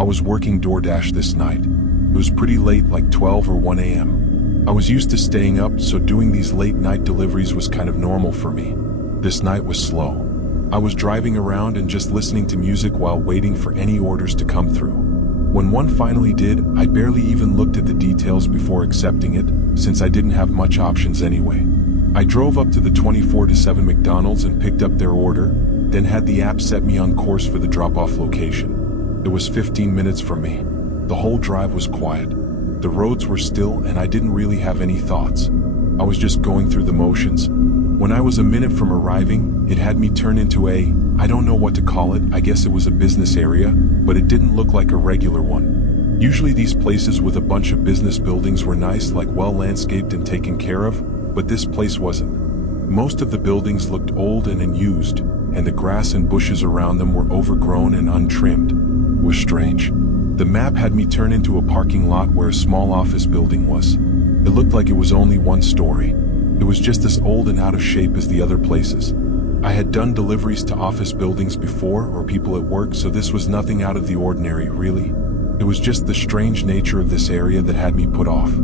I was working DoorDash this night. It was pretty late, like 12 or 1 a.m. I was used to staying up, so doing these late night deliveries was kind of normal for me. This night was slow. I was driving around and just listening to music while waiting for any orders to come through. When one finally did, I barely even looked at the details before accepting it, since I didn't have much options anyway. I drove up to the 24/7 McDonald's and picked up their order, then had the app set me on course for the drop-off location. It was 15 minutes from me. The whole drive was quiet. The roads were still and I didn't really have any thoughts. I was just going through the motions. When I was a minute from arriving, it had me turn into I don't know what to call it, I guess it was a business area, but it didn't look like a regular one. Usually these places with a bunch of business buildings were nice, like well landscaped and taken care of, but this place wasn't. Most of the buildings looked old and unused, and the grass and bushes around them were overgrown and untrimmed. It was strange. The map had me turn into a parking lot where a small office building was. It looked like it was only one story. It was just as old and out of shape as the other places. I had done deliveries to office buildings before, or people at work, so this was nothing out of the ordinary, really. It was just the strange nature of this area that had me put off.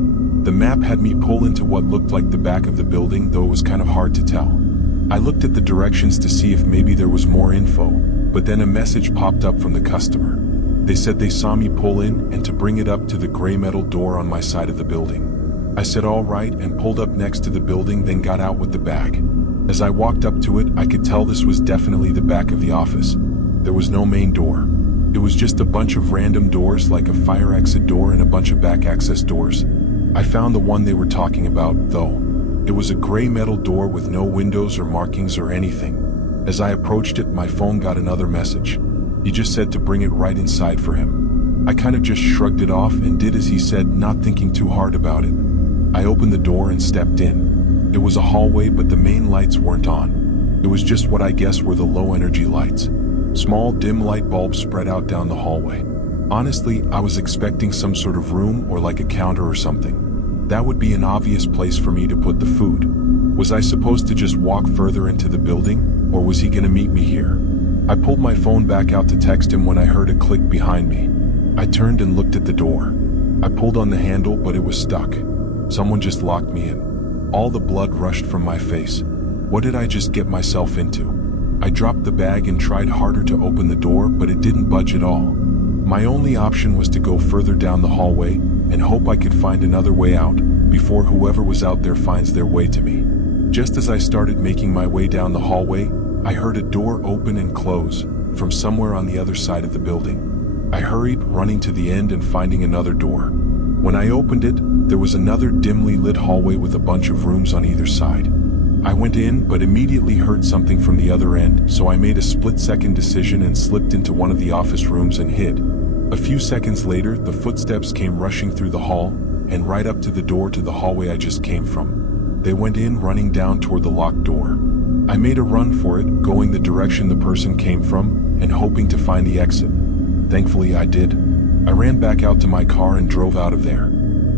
The map had me pull into what looked like the back of the building, though it was kind of hard to tell. I looked at the directions to see if maybe there was more info, but then a message popped up from the customer. They said they saw me pull in and to bring it up to the gray metal door on my side of the building. I said all right and pulled up next to the building, then got out with the bag. As I walked up to it, I could tell this was definitely the back of the office. There was no main door. It was just a bunch of random doors, like a fire exit door and a bunch of back access doors. I found the one they were talking about, though. It was a gray metal door with no windows or markings or anything. As I approached it, my phone got another message. He just said to bring it right inside for him. I kind of just shrugged it off and did as he said, not thinking too hard about it. I opened the door and stepped in. It was a hallway, but the main lights weren't on. It was just what I guess were the low energy lights. Small dim light bulbs spread out down the hallway. Honestly, I was expecting some sort of room or like a counter or something. That would be an obvious place for me to put the food. Was I supposed to just walk further into the building, or was he gonna meet me here? I pulled my phone back out to text him when I heard a click behind me. I turned and looked at the door. I pulled on the handle, but it was stuck. Someone just locked me in. All the blood rushed from my face. What did I just get myself into? I dropped the bag and tried harder to open the door, but it didn't budge at all. My only option was to go further down the hallway and hope I could find another way out before whoever was out there finds their way to me. Just as I started making my way down the hallway, I heard a door open and close from somewhere on the other side of the building. I hurried, running to the end and finding another door. When I opened it, there was another dimly lit hallway with a bunch of rooms on either side. I went in, but immediately heard something from the other end, so I made a split-second decision and slipped into one of the office rooms and hid. A few seconds later, the footsteps came rushing through the hall, and right up to the door to the hallway I just came from. They went in, running down toward the locked door. I made a run for it, going the direction the person came from, and hoping to find the exit. Thankfully, I did. I ran back out to my car and drove out of there.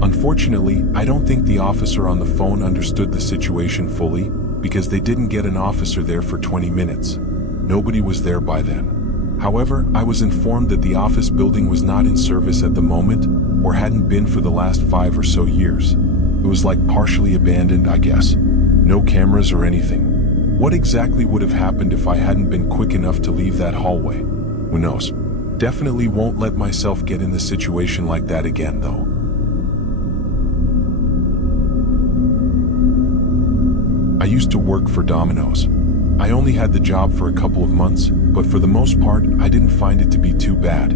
Unfortunately, I don't think the officer on the phone understood the situation fully, because they didn't get an officer there for 20 minutes. Nobody was there by then. However, I was informed that the office building was not in service at the moment, or hadn't been for the last 5 or so years. It was like partially abandoned, I guess. No cameras or anything. What exactly would have happened if I hadn't been quick enough to leave that hallway? Who knows? Definitely won't let myself get in a situation like that again, though. I used to work for Domino's. I only had the job for a couple of months, but for the most part, I didn't find it to be too bad.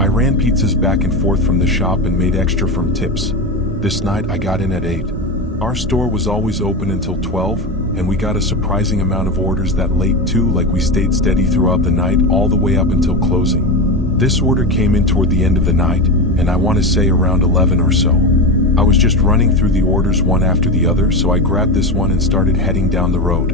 I ran pizzas back and forth from the shop and made extra from tips. This night I got in at 8. Our store was always open until 12, and we got a surprising amount of orders that late too, like we stayed steady throughout the night all the way up until closing. This order came in toward the end of the night, and I want to say around 11 or so. I was just running through the orders one after the other, so I grabbed this one and started heading down the road.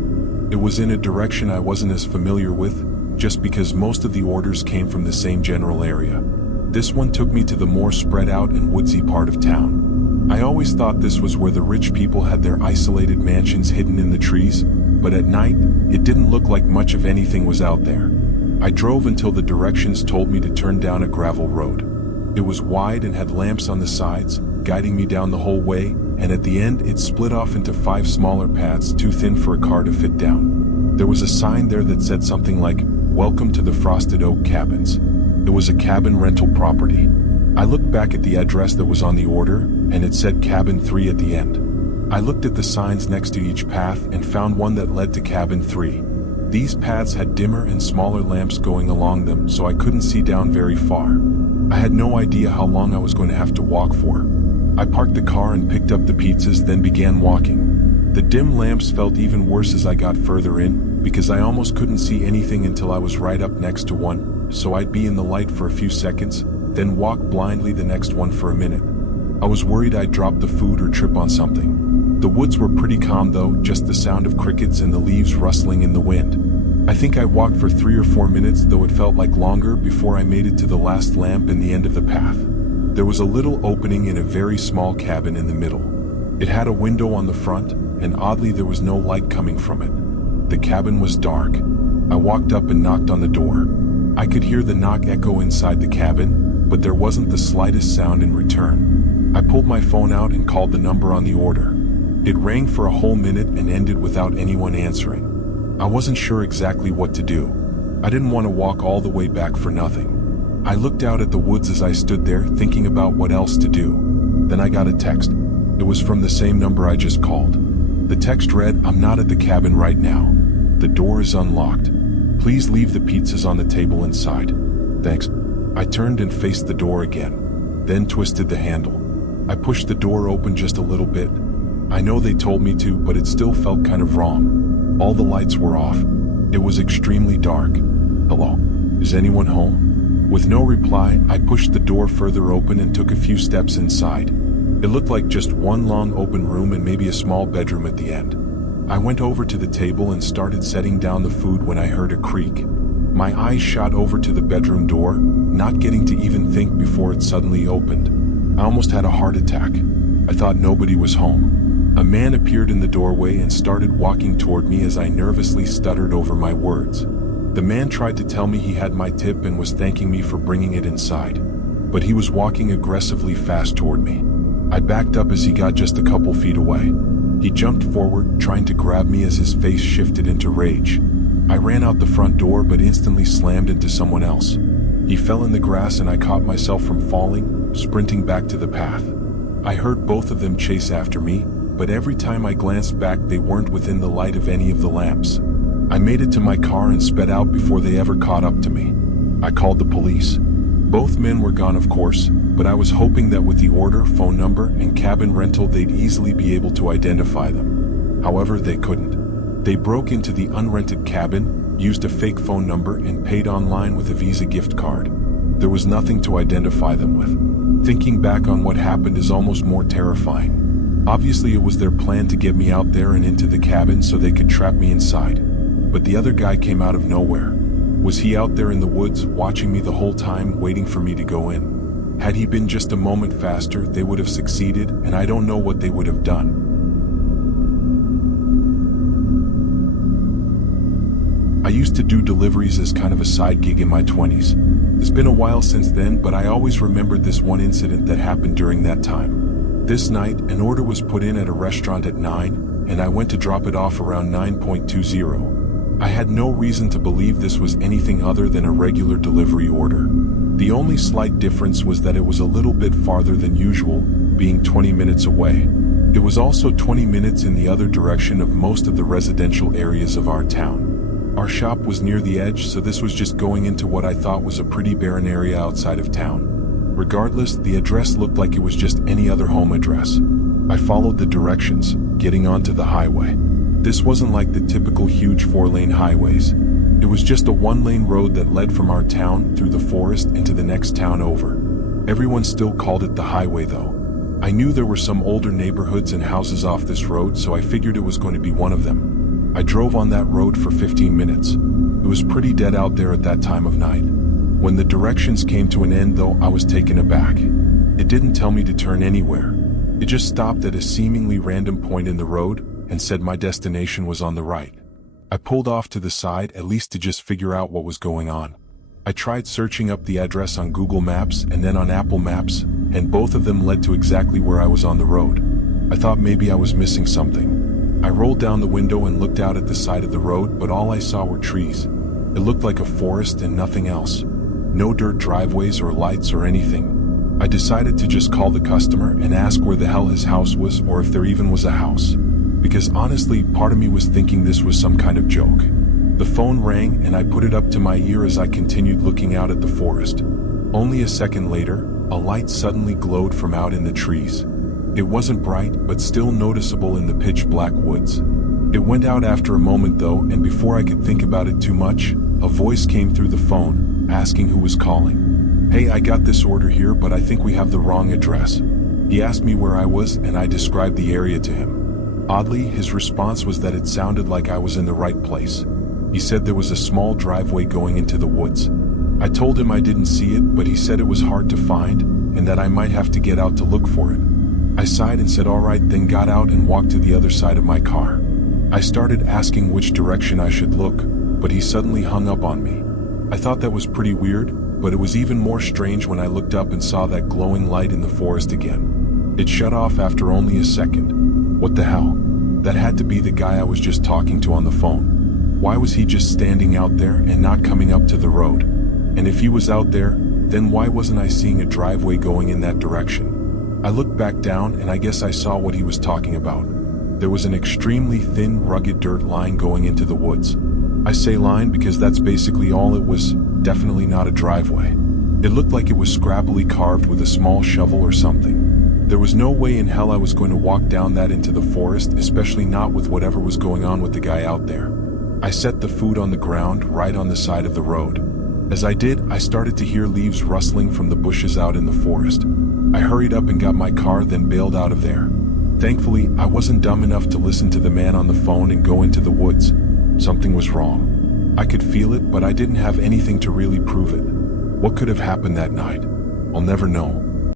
It was in a direction I wasn't as familiar with, just because most of the orders came from the same general area. This one took me to the more spread out and woodsy part of town. I always thought this was where the rich people had their isolated mansions hidden in the trees, but at night, it didn't look like much of anything was out there. I drove until the directions told me to turn down a gravel road. It was wide and had lamps on the sides, guiding me down the whole way, and at the end it split off into 5 smaller paths too thin for a car to fit down. There was a sign there that said something like, "Welcome to the Frosted Oak Cabins." It was a cabin rental property. I looked back at the address that was on the order, and it said Cabin 3 at the end. I looked at the signs next to each path and found one that led to Cabin 3. These paths had dimmer and smaller lamps going along them, so I couldn't see down very far. I had no idea how long I was going to have to walk for. I parked the car and picked up the pizzas, then began walking. The dim lamps felt even worse as I got further in, because I almost couldn't see anything until I was right up next to one, so I'd be in the light for a few seconds, then walk blindly the next one for a minute. I was worried I'd drop the food or trip on something. The woods were pretty calm though, just the sound of crickets and the leaves rustling in the wind. I think I walked for 3 or 4 minutes, though it felt like longer, before I made it to the last lamp in the end of the path. There was a little opening in a very small cabin in the middle. It had a window on the front, and oddly there was no light coming from it. The cabin was dark. I walked up and knocked on the door. I could hear the knock echo inside the cabin, but there wasn't the slightest sound in return. I pulled my phone out and called the number on the order. It rang for a whole minute and ended without anyone answering. I wasn't sure exactly what to do. I didn't want to walk all the way back for nothing. I looked out at the woods as I stood there, thinking about what else to do. Then I got a text. It was from the same number I just called. The text read, "I'm not at the cabin right now. The door is unlocked. Please leave the pizzas on the table inside. Thanks." I turned and faced the door again, then twisted the handle. I pushed the door open just a little bit. I know they told me to, but it still felt kind of wrong. All the lights were off. It was extremely dark. "Hello? Is anyone home?" With no reply, I pushed the door further open and took a few steps inside. It looked like just one long open room and maybe a small bedroom at the end. I went over to the table and started setting down the food when I heard a creak. My eyes shot over to the bedroom door, not getting to even think before it suddenly opened. I almost had a heart attack. I thought nobody was home. A man appeared in the doorway and started walking toward me as I nervously stuttered over my words. The man tried to tell me he had my tip and was thanking me for bringing it inside, but he was walking aggressively fast toward me. I backed up as he got just a couple feet away. He jumped forward, trying to grab me as his face shifted into rage. I ran out the front door but instantly slammed into someone else. He fell in the grass and I caught myself from falling, sprinting back to the path. I heard both of them chase after me, but every time I glanced back they weren't within the light of any of the lamps. I made it to my car and sped out before they ever caught up to me. I called the police. Both men were gone, of course, but I was hoping that with the order, phone number, and cabin rental they'd easily be able to identify them. However, they couldn't. They broke into the unrented cabin, used a fake phone number, and paid online with a Visa gift card. There was nothing to identify them with. Thinking back on what happened is almost more terrifying. Obviously it was their plan to get me out there and into the cabin so they could trap me inside. But the other guy came out of nowhere. Was he out there in the woods, watching me the whole time, waiting for me to go in? Had he been just a moment faster, they would have succeeded, and I don't know what they would have done. I used to do deliveries as kind of a side gig in my 20s. It's been a while since then, but I always remembered this one incident that happened during that time. This night, an order was put in at a restaurant at 9, and I went to drop it off around 9:20. I had no reason to believe this was anything other than a regular delivery order. The only slight difference was that it was a little bit farther than usual, being 20 minutes away. It was also 20 minutes in the other direction of most of the residential areas of our town. Our shop was near the edge, so this was just going into what I thought was a pretty barren area outside of town. Regardless, the address looked like it was just any other home address. I followed the directions, getting onto the highway. This wasn't like the typical huge 4-lane highways. It was just a 1-lane road that led from our town through the forest into the next town over. Everyone still called it the highway though. I knew there were some older neighborhoods and houses off this road, so I figured it was going to be one of them. I drove on that road for 15 minutes. It was pretty dead out there at that time of night. When the directions came to an end though, I was taken aback. It didn't tell me to turn anywhere. It just stopped at a seemingly random point in the road and said my destination was on the right. I pulled off to the side at least to just figure out what was going on. I tried searching up the address on Google Maps and then on Apple Maps, and both of them led to exactly where I was on the road. I thought maybe I was missing something. I rolled down the window and looked out at the side of the road, but all I saw were trees. It looked like a forest and nothing else. No dirt driveways or lights or anything. I decided to just call the customer and ask where the hell his house was, or if there even was a house. Because honestly, part of me was thinking this was some kind of joke. The phone rang and I put it up to my ear as I continued looking out at the forest. Only a second later, a light suddenly glowed from out in the trees. It wasn't bright, but still noticeable in the pitch-black woods. It went out after a moment though, and before I could think about it too much, a voice came through the phone, asking who was calling. "Hey, I got this order here, but I think we have the wrong address." He asked me where I was, and I described the area to him. Oddly, his response was that it sounded like I was in the right place. He said there was a small driveway going into the woods. I told him I didn't see it, but he said it was hard to find, and that I might have to get out to look for it. I sighed and said alright, then got out and walked to the other side of my car. I started asking which direction I should look, but he suddenly hung up on me. I thought that was pretty weird, but it was even more strange when I looked up and saw that glowing light in the forest again. It shut off after only a second. What the hell? That had to be the guy I was just talking to on the phone. Why was he just standing out there and not coming up to the road? And if he was out there, then why wasn't I seeing a driveway going in that direction? I looked back down and I guess I saw what he was talking about. There was an extremely thin, rugged dirt line going into the woods. I say line because that's basically all it was, definitely not a driveway. It looked like it was scrappily carved with a small shovel or something. There was no way in hell I was going to walk down that into the forest, especially not with whatever was going on with the guy out there. I set the food on the ground right on the side of the road. As I did, I started to hear leaves rustling from the bushes out in the forest. I hurried up and got my car, then bailed out of there. Thankfully, I wasn't dumb enough to listen to the man on the phone and go into the woods. Something was wrong. I could feel it, but I didn't have anything to really prove it. What could have happened that night? I'll never know.